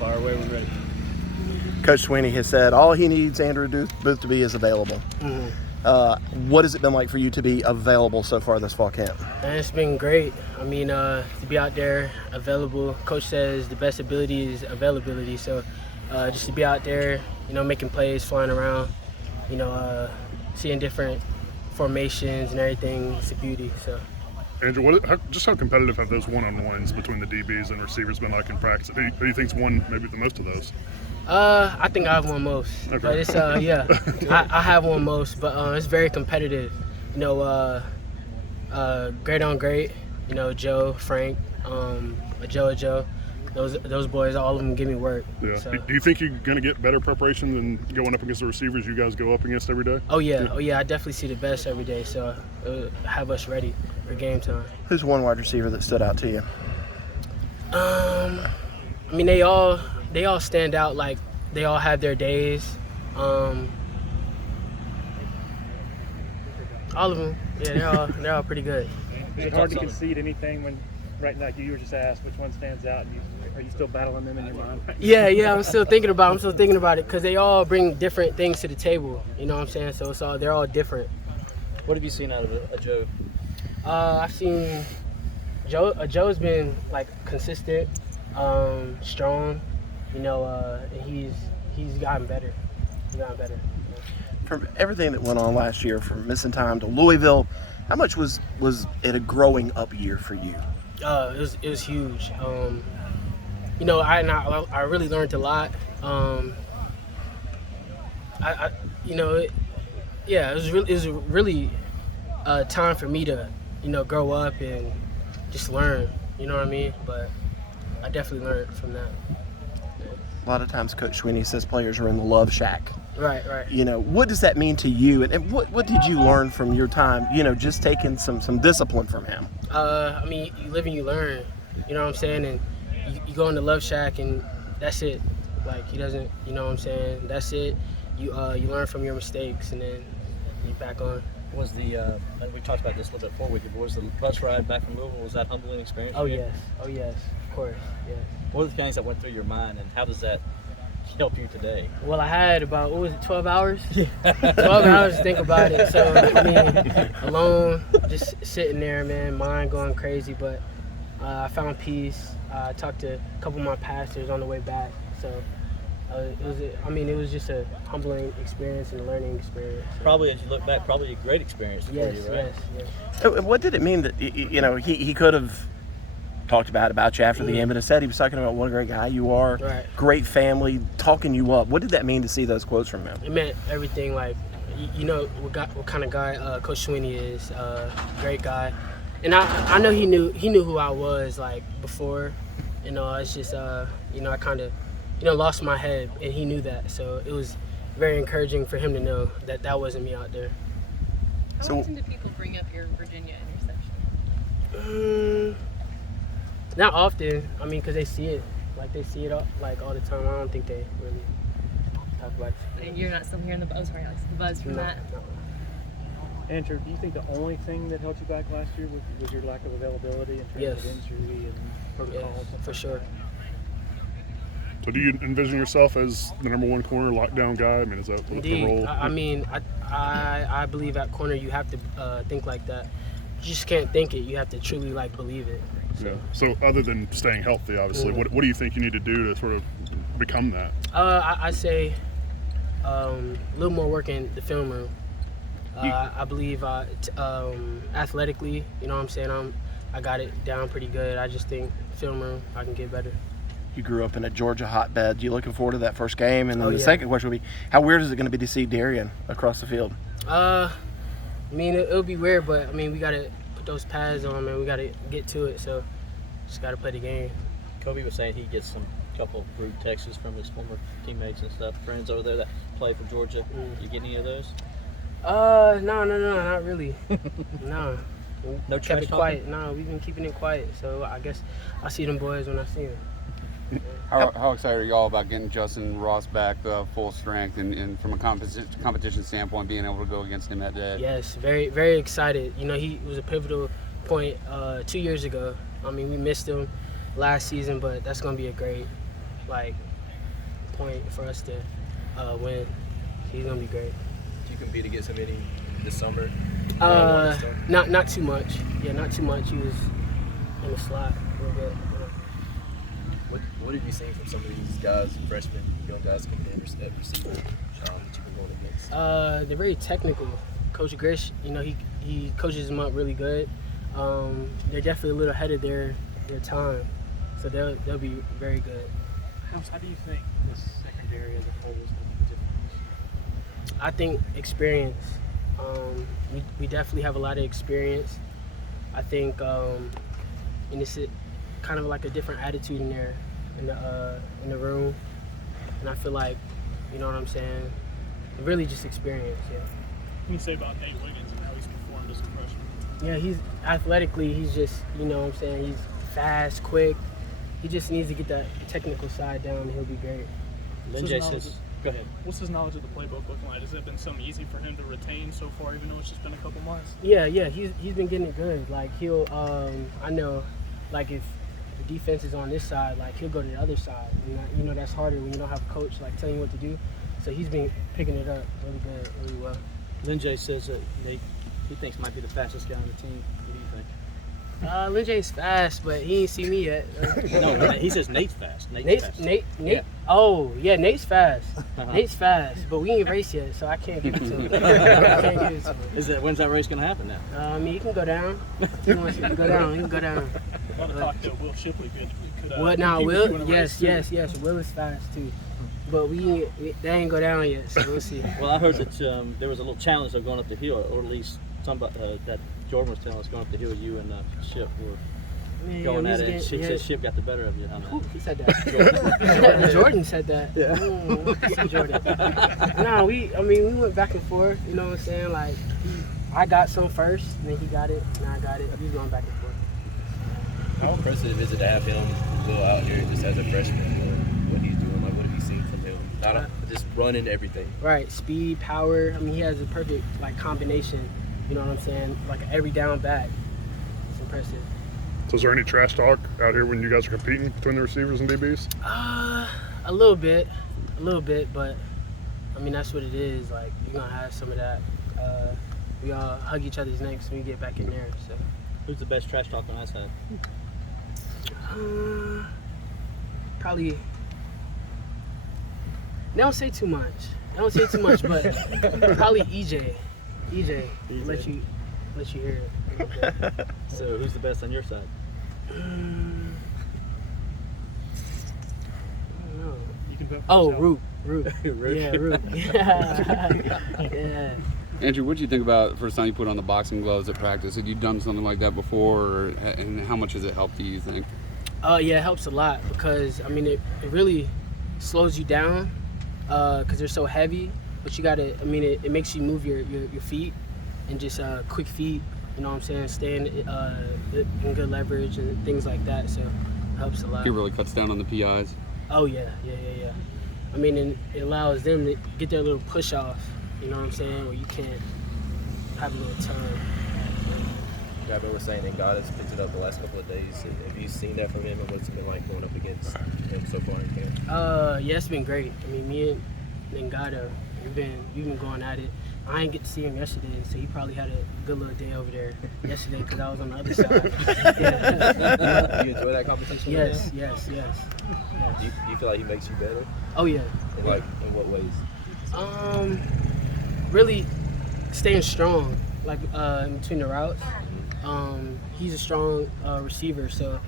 Fire away, we're ready. Coach Sweeney has said all he needs Andrew Booth to be is available. What has it been like for you to be available so far this fall camp? And it's been great. I mean, to be out there available. Coach says the best ability is availability. So just to be out there, making plays, flying around, seeing different formations and everything, it's a beauty. So. Andrew, how competitive have those one-on-ones between the DBs and receivers been like in practice? Who do you think's won maybe the most of those? I think I've won most. Okay. But it's I have won most, but it's very competitive. Great on great. Joe, Frank, Joe. Those boys, all of them give me work. Yeah. So. Do you think you're going to get better preparation than going up against the receivers you guys go up against every day? Oh yeah. I definitely see the best every day. So have us ready for game time. Who's one wide receiver that stood out to you? I mean, they all stand out. Like they all have their days. All of them. Yeah, they're all pretty good. Is it hard to concede anything when, right now, you were just asked which one stands out? Are you still battling them in your mind? Yeah, I'm still thinking about it because they all bring different things to the table. You know what I'm saying? So they're all different. What have you seen out of a Joe? I've seen Joe's been like consistent, strong. And he's gotten better. From everything that went on last year, from missing time to Louisville, how much was it a growing up year for you? It was huge. I really learned a lot. It was really time for me to grow up and just learn. You know what I mean? But I definitely learned from that. A lot of times Coach Sweeney says players are in the love shack. Right. What does that mean to you? And what did you learn from your time, just taking some discipline from him? I mean, you live and you learn. You know what I'm saying? And you go in the love shack and that's it. Like, he doesn't, you know what I'm saying? That's it. You learn from your mistakes and then you back on. Was we talked about this a little bit before we did, was the bus ride back from Louisville, was that a humbling experience? Oh yes, of course, yeah. What are the things that went through your mind and how does that help you today? Well, I had about, 12 hours? Yeah. 12 hours to think about it. So, I mean, alone, just sitting there, man, mind going crazy. But I found peace. I talked to a couple of my pastors on the way back. So, it was just a humbling experience and a learning experience. So. Probably, as you look back, probably a great experience for you, right? Yes. So what did it mean that, he could have talked about you after the game, but instead he was talking about what a great guy you are, right. Great family, talking you up. What did that mean to see those quotes from him? It meant everything. Like, what kind of guy Coach Sweeney is. Great guy, and I know he knew who I was like before. It's just I kind of lost my head, and he knew that. So it was very encouraging for him to know that wasn't me out there. How often do people bring up your Virginia interception? Not often. I mean, because they see it. Like, they see it all the time. I don't think they really talk about it. And you're not still hearing the buzz from that? No. Andrew, do you think the only thing that held you back last year was your lack of availability in terms of injury and protocols? Yes, for sure. So do you envision yourself as the number one corner lockdown guy? I mean, is that the role? I believe at corner you have to think like that. You just can't think it. You have to truly believe it. So. Yeah. So other than staying healthy, obviously, what do you think you need to do to sort of become that? I say a little more work in the film room. I believe athletically, you know what I'm saying, I got it down pretty good. I just think film room, I can get better. You grew up in a Georgia hotbed. You looking forward to that first game? And then the second question would be, how weird is it going to be to see Darian across the field? I mean, it'll be weird, but I mean, we got to put those pads on, man. We got to get to it, so just got to play the game. Kobe was saying he gets couple rude texts from his former teammates and stuff, friends over there that play for Georgia. You get any of those? No, not really. No. No kept trash it quiet. No, we've been keeping it quiet. So I guess I'll see them boys when I see them. How excited are y'all about getting Justin Ross back full strength and from a competition standpoint, being able to go against him that day? Yes, very, very excited. He was a pivotal point 2 years ago. I mean, we missed him last season, but that's going to be a great like point for us to win. He's gonna be great. Do you compete against him any this summer? Not too much. Yeah, not too much. He was in the slot a little bit. What have you seen from some of these guys, freshmen, young guys coming in at receiver that you've been going against? They're very technical. Coach Grish, you know, he coaches them up really good. They're definitely a little ahead of their time, so they'll be very good. How do you think the secondary as a whole is going to be different? I think experience. We definitely have a lot of experience. I think, and it's kind of like a different attitude in there, in the room. And I feel like, you know what I'm saying? Really just experience, yeah. What can you say about Nate Wiggins and how he's performed as a freshman? Yeah, he's athletically, he's just, you know what I'm saying? He's fast, quick. He just needs to get that technical side down and he'll be great. Linjay says, go ahead. What's his knowledge of the playbook looking like? Has it been something easy for him to retain so far, even though it's just been a couple months? Yeah, he's been getting it good. Like he'll, I know, like if the defense is on this side, like he'll go to the other side. You know that's harder when you don't have a coach like telling you what to do. So he's been picking it up really good, really well. Linjay says that Nate, he thinks might be the fastest guy on the team. What do you think? Linjay's fast, but he ain't see me yet. No, he says Nate's fast. Nate's fast. Nate. Yeah. Oh, yeah, Nate's fast. Uh-huh. Nate's fast, but we ain't raced yet, so I can't give it to him. I can't give it to him. When's that race going to happen now? I mean, he can go down. If he wants to go down, he can go down. I want to talk to Will Shipley. What now, Will? Yes. Will is fast too, but they ain't go down yet, so we'll see. Well, I heard that there was a little challenge of going up the hill, or at least that Jordan was telling us going up the hill. You and Ship were going at it. She said Ship got the better of you. Who said that? Jordan said that. Yeah. Jordan. No, we went back and forth. You know what I'm saying? Like, I got some first, and then he got it, and I got it. We was going back and forth. How impressive is it to have him go out here just as a freshman doing what he's doing? Like, what have you seen from him? Just running everything. Right, speed, power. I mean, he has a perfect like combination. You know what I'm saying? Like every down back. It's impressive. So is there any trash talk out here when you guys are competing between the receivers and DBs? A little bit, but I mean that's what it is. Like you're gonna have some of that. We all hug each other's necks when we get back in there. So. Who's the best trash talk on that side? Probably. They don't say too much, but probably EJ. Let you hear it. So who's the best on your side? You can vote for Oh, yourself. Root. Yeah, Root. Yeah. Andrew, what did you think about the first time you put on the boxing gloves at practice? Had you done something like that before, and how much has it helped you think? Yeah, it helps a lot because, I mean, it really slows you down because they're so heavy, but you gotta, I mean, it makes you move your feet and just quick feet, you know what I'm saying, staying in good leverage and things like that, so it helps a lot. It really cuts down on the PIs. Oh, yeah. I mean, and it allows them to get their little push off, you know what I'm saying, where you can't have a little time. Gabby was saying that God has picked it up the last couple of days. Have you seen that from him, and what's it been like going up against him so far in camp? Yeah, it's been great. I mean, me and Gada, we've been going at it. I didn't get to see him yesterday, so he probably had a good little day over there yesterday because I was on the other side. Yeah. Do you enjoy that competition? Yes. Do you feel like he makes you better? Oh yeah. In what ways? Really staying strong, like in between the routes. He's a strong receiver, so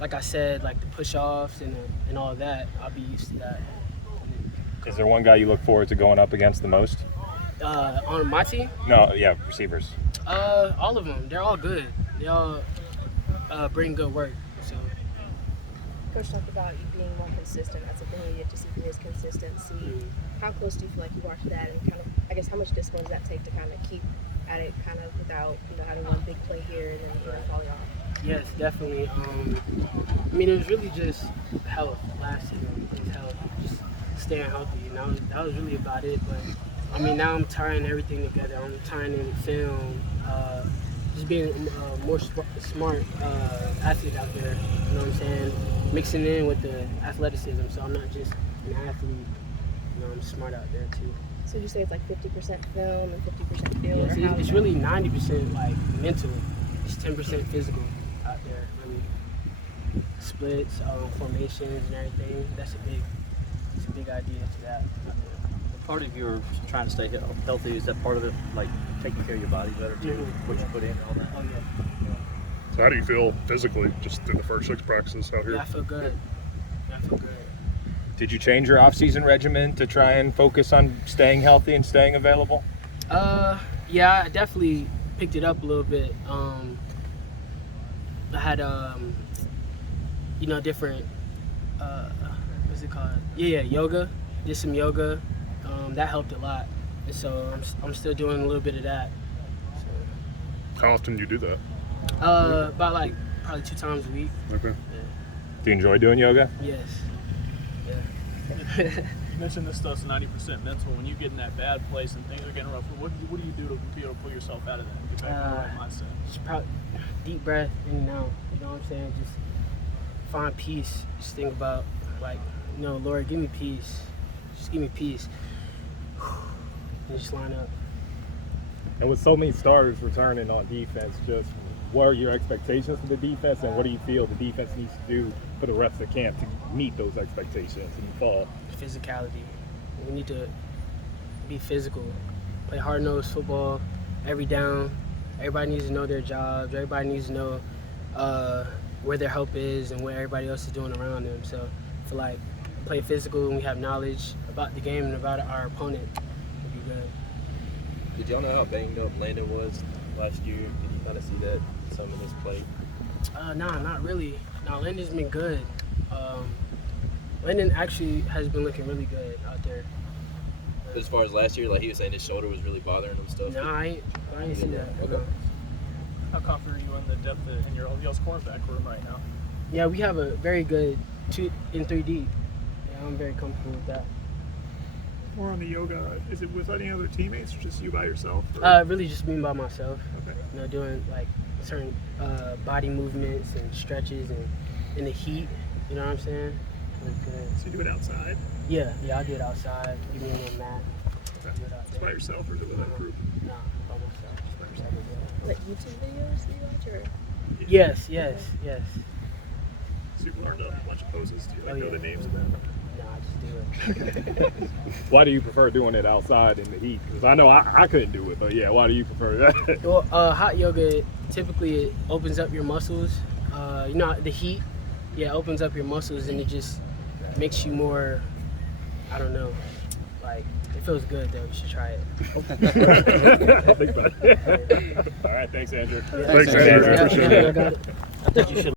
like I said, like the push-offs and all that, I'll be used to that. Is there one guy you look forward to going up against the most? On my team? No, yeah, receivers. All of them. They're all good. They all bring good work. So. Coach talked about you being more consistent. That's something we get to see from his consistency. How close do you feel like you are to that, and kind of, I guess, how much discipline does that take to kind of keep at it, kind of without, having one big play here and then falling off? Yes, definitely. I mean, it was really just health last season. It was health, just staying healthy, and that was really about it. But I mean, now I'm tying everything together. I'm tying in film, just being a more smart athlete out there. You know what I'm saying? mixing in with the athleticism. So I'm not just an athlete. You know, I'm smart out there too. So you say it's like 50% film and 50% feel? Yeah, or it's really 90% like mental. It's 10% physical out there. Really, splits, formations, and everything. It's a big idea to that. Out there. Part of your trying to stay healthy, is that part of it, like taking care of your body better too? What you put in and all that? Oh yeah. So how do you feel physically just through the first 6 practices out here? Yeah, I feel good. Did you change your off-season regimen to try and focus on staying healthy and staying available? Yeah, I definitely picked it up a little bit. I had different what's it called? Yeah, yoga. Did some yoga. That helped a lot. And so I'm still doing a little bit of that. So, How often do you do that? about like probably 2 times a week. Okay. Yeah. Do you enjoy doing yoga? Yes. You mentioned this stuff's 90% mental. When you get in that bad place and things are getting rough, what do you do to be able to pull yourself out of that? Get back in the right mindset. Just probably deep breath in and out. You know what I'm saying? Just find peace. Just think about like, Lord, give me peace. Just give me peace. And just line up. And with so many starters returning on defense, just what are your expectations for the defense, and what do you feel the defense needs to do for the rest of the camp to meet those expectations in the fall? Physicality. We need to be physical. Play hard-nosed football every down. Everybody needs to know their jobs. Everybody needs to know where their help is and what everybody else is doing around them. So I feel like play physical and we have knowledge about the game and about our opponent. It'll be good. Did y'all know how banged up Landon was last year? Did you kind of see that some of this play? Nah, not really. No, Landon's been good. Landon actually has been looking really good out there. But as far as last year, like he was saying his shoulder was really bothering him stuff. No, I ain't see that. Okay. No. How confident are you in the depth in y'all's cornerback room right now? Yeah, we have a very good 2 and 3 deep. Yeah, I'm very comfortable with that. More on the yoga, is it with any other teammates or just you by yourself? Really just me by myself. Okay. Doing like certain body movements and stretches and in the heat. You know what I'm saying? Really good. So you do it outside? Yeah, I do it outside. Give me a little mat. Okay. Just by yourself or is it with a group? No, by myself. Just by yourself. Like YouTube videos do you watch, or? Yes. So you've learned a bunch of poses. Do you know yeah. the names of them? No, I just do it. Why do you prefer doing it outside in the heat? Because I know I couldn't do it, but yeah, why do you prefer that? Well, hot yoga, typically it opens up your muscles. The heat, opens up your muscles and it just makes you more, I don't know, like, it feels good though. You should try it. I'll think about it. All right, thanks, Andrew. Thanks, Andrew. Yeah, I got it. I think you should